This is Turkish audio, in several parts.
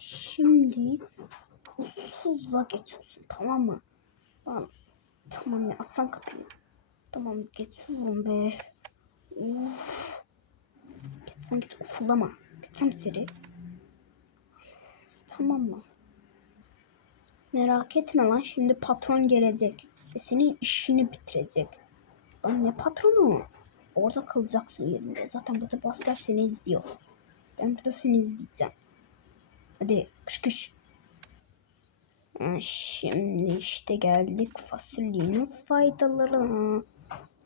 Şimdi usulca geçiyorsun tamam mı? Lan, tamam ya atsan kapıyı. Tamam geçiyorum be. Uf. Gitsen git ufulama. Gitsen içeri. Tamam mı? Merak etme lan şimdi patron gelecek. Ve senin işini bitirecek. Lan ne patronu? Orada kalacaksın yerinde. Zaten burada asker seni izliyor. Ben burada seni izleyeceğim. Hadi kış kış. Şimdi işte geldik fasulyenin faydalarına.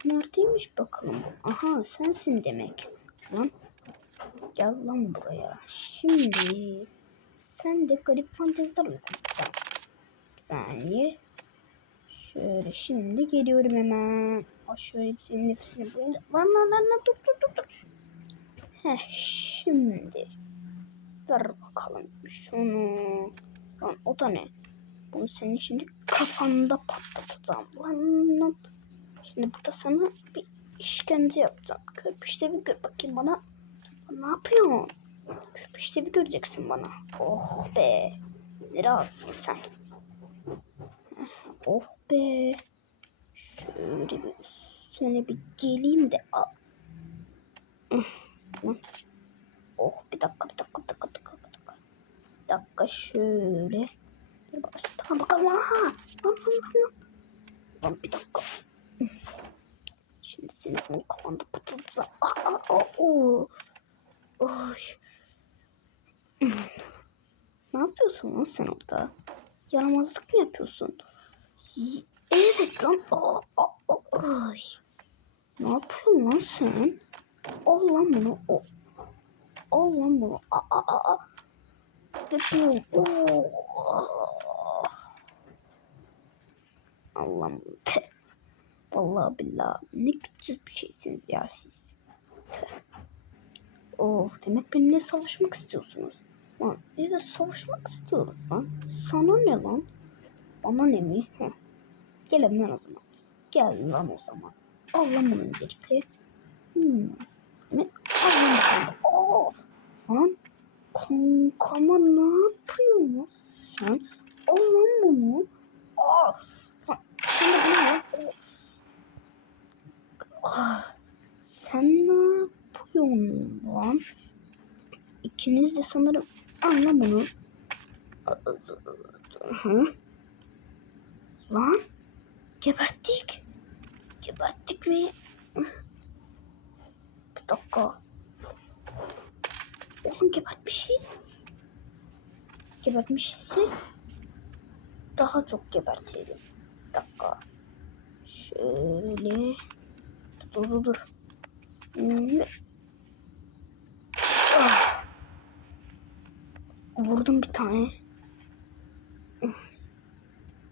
Neredeymiş bakalım? Aha sensin demek. Lan gel lan buraya. Şimdi sen de garip fanteziler uygulayacaksın. Bir saniye. Şöyle şimdi geliyorum hemen. O şöyle bir senin nefesini boyunca. Lan lan lan lan dur dur dur dur. Heh şimdi. Ver bakalım şunu. Lan o da ne? Bunu senin şimdi kafanda patlatacağım. Lan. Şimdi burada sana bir işkence yapacağım. Körpüşte bir gör bakayım bana. Ne yapıyorsun? Körpüşte bir göreceksin bana. Oh be. Ne rahatsın sen. Oh be. Şöyle bir üstüne bir geleyim de. al. Oh bir dakika bir dakika. Dakika, şöyle. Dur. Tamam bakalım. Aha. Lan bir dakika. Şimdi seni onun kafanda patlatacağım. Ah ah ah. Oh. Oy. Ne yapıyorsun lan sen orada? Yaramazlık mı yapıyorsun? Evet lan. Aa, aa, aa, ay. Ne yapıyorsun lan sen? Al lan bunu. Al lan bunu. Aa, aa, aa. Oo. Allah'ım. Tüh. Vallahi billahi ne küçük bir şeysiniz ya siz. Of demek benimle savaşmak istiyorsunuz. Lan evet savaşmak istiyoruz lan. Sana ne lan? Bana ne mi? Heh. Gelin lan o zaman. Gel lan o zaman. Al lan bunu öncelikle. Hmm. Demek al lan bakalım. Oh. Lan kankama ne yapıyorsun sen? Al lan bunu. Lan, Sen de bunu al. Of. Ah. Sen ne yapıyorsun lan? İkiniz de sanırım anla bunu. Hı? Lan geberttik. Geberttik mi? Bir dakika. Oğlum gebertmişiz. Gebertmişse daha çok gebertelim. Bir dakika. Şöyle. Dur dur dur. Ah. Vurdum bir tane.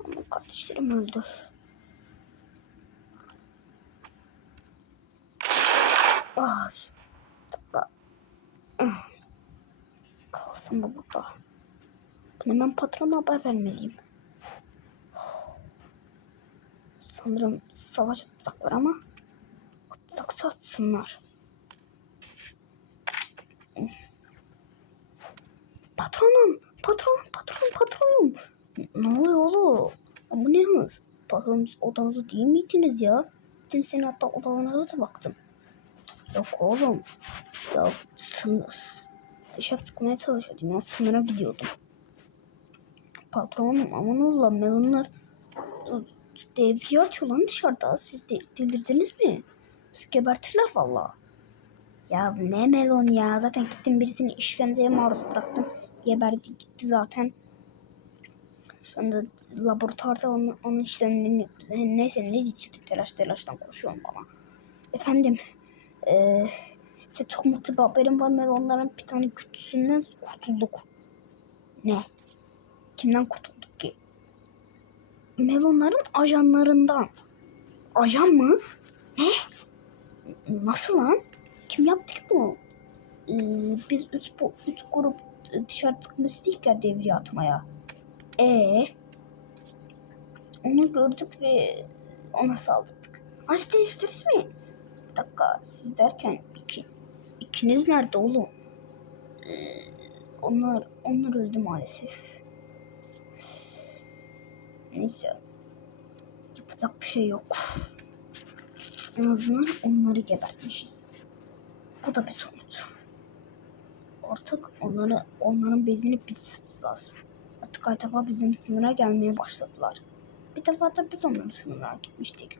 Ama kardeşlerim öldü. Ay. Bir dakika. Ah. Bu burada. Ben hemen patrona haber vermeliyim. Sanırım savaş atacaklar ama atacaksa atsınlar. Patronum, patronum, patronum, patronum. Ne oluyor oğlum? Bu ne hız? Patronumuz odanızda değil miydiniz ya? Gittim senin hatta odalarına da baktım. Yok oğlum. Ya sınır, dışarı çıkmaya çalışıyordum ya sınıra gidiyordum. Patronum aman Allah'ım melonlar devriye atıyor lan dışarıda. Siz de, delirdiniz mi? Siz gebertirler valla. Ya ne melon ya. Zaten gittim birisini işkenceye maruz bıraktım. Geberdi gitti zaten. Şu anda laboratuvarda onun, onun işlemlerini neyse ne diyecektim telaş telaştan koşuyorum bana. Efendim eee size çok mutlu bir haberim var. Melonların bir tane kötüsünden kurtulduk. Ne? Kimden kurtulduk ki? Melonların ajanlarından. Ajan mı? Ne? Nasıl lan? Kim yaptı ki bunu? Ee, biz üç, bu, üç grup dışarı çıkmıştık ya devriye atmaya. E onu gördük ve ona saldırdık. Nasıl değiştiriz mi? Bir dakika siz derken iki, ikiniz nerede oğlum? Ee, onlar onlar öldü maalesef. Neyse. Yapacak bir şey yok. En azından onları gebertmişiz. Bu da bir sonuç. Artık onları, onların bezini biz sıtacağız. Artık her defa bizim sınıra gelmeye başladılar. Bir defa da biz onların sınırına gitmiştik.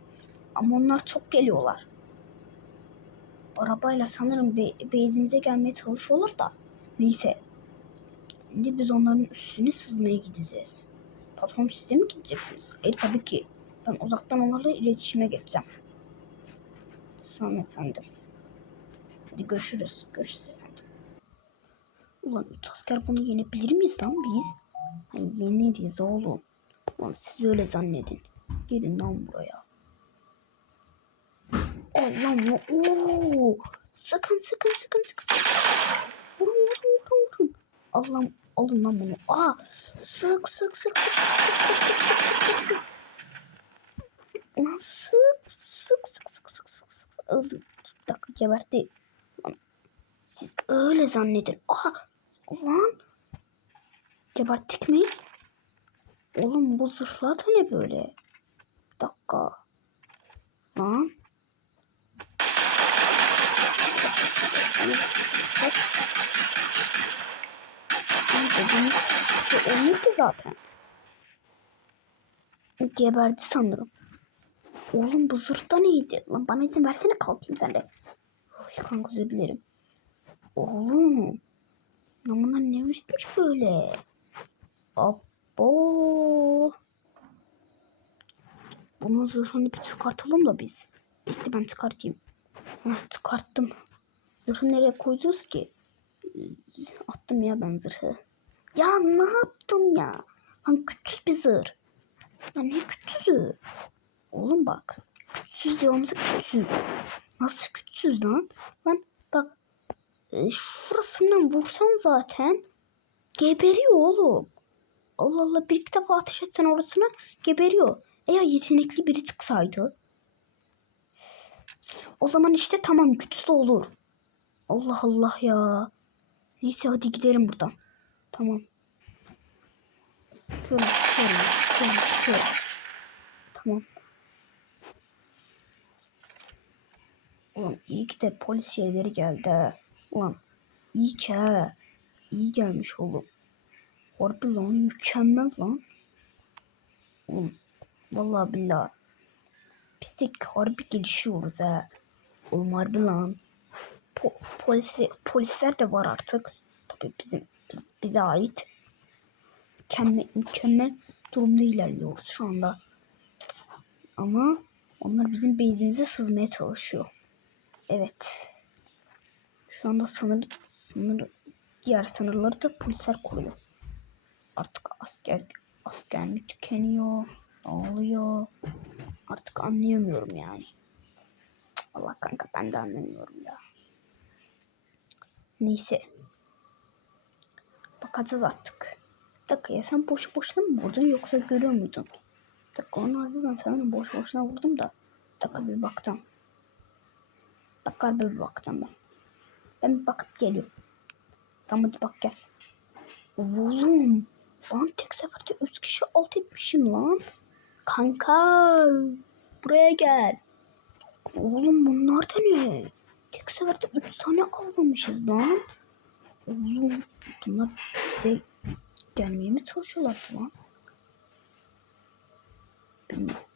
Ama onlar çok geliyorlar. Arabayla sanırım be base'imize gelmeye çalışıyorlar da. Neyse. Şimdi biz onların üstüne sızmaya gideceğiz. Patron siz de mi gideceksiniz? Hayır tabii ki. Ben uzaktan onlarla iletişime geçeceğim. Tamam efendim. Hadi görüşürüz. Görüşürüz efendim. Ulan üç asker bunu yenebilir miyiz lan biz? Ha, yeneriz oğlum. Ulan siz öyle zannedin. Gelin lan buraya. Allah'ım ya. Oo. Sıkın sıkın sıkın sıkın. Vurun vurun vurun vurun. Allah'ım alın lan bunu. Aa sık sık sık sık sık sık sık sık sık sık. Ulan sık sık sık sık sık sık sık. Öldü. Bir dakika gebertti. Lan, Siz öyle zannedin. Aha ulan. Geberttik mi? Oğlum bu zırhlar da ne böyle? Bir dakika. Lan. Lan dediğimiz şey olmuyor ki zaten. Geberdi sanırım. Oğlum bu zırhta neydi? Lan bana izin versene kalkayım sen de. Oy kanka özür dilerim. Oğlum. Lan bunlar ne üretmiş böyle? Abo. Bunun zırhını bir çıkartalım da biz. Bekle ben çıkartayım. Heh, çıkarttım. Zırhı nereye koyacağız ki? Attım ya ben zırhı. Ya ne yaptın ya? Lan küçük bir zırh. Ya ne küçüğü? Oğlum bak. Küçüğüz diyorumsa küçüğüz. Nasıl küçüğüz lan? Lan bak. E, şurasından vursan zaten geberiyor oğlum. Allah Allah bir iki defa ateş etsen orasına geberiyor. Eğer yetenekli biri çıksaydı. O zaman işte tamam güçlü olur. Allah Allah ya. Neyse hadi gidelim buradan. Tamam. Sıkıyorum, sıkıyorum, sıkıyorum, sıkıyorum. Tamam. Ulan iyi ki de polis şeyleri geldi ha. Ulan iyi ki ha. İyi gelmiş oğlum. Harbi lan mükemmel lan. Oğlum vallahi billahi. De harbi gelişiyoruz ha. Oğlum harbi lan. Po polisi, polisler de var artık. Tabii bizim biz- bize ait. Mükemmel, mükemmel durumda ilerliyoruz şu anda. Ama onlar bizim base'imize sızmaya çalışıyor. Evet. Şu anda sınır, sınır diğer sınırları da polisler koruyor. Artık asker asker mi tükeniyor? Ne oluyor? Artık anlayamıyorum yani. Allah kanka ben de anlamıyorum ya. Neyse. Bakacağız artık. Bir dakika ya sen boş boşuna mı vurdun yoksa görüyor muydun? Bir dakika onu harbi ben sanırım boş boşuna vurdum da. Bir dakika bir bakacağım. Bir dakika bir bakacağım ben. Ben bir bakıp geliyorum. Tamam hadi bak gel. Oğlum. Lan tek seferde 3 kişi alt etmişim lan. Kanka. Buraya gel. Oğlum bunlar da ne? Tek seferde 3 tane avlamışız lan. Oğlum bunlar bize gelmeye mi çalışıyorlar falan? Bilmiyorum.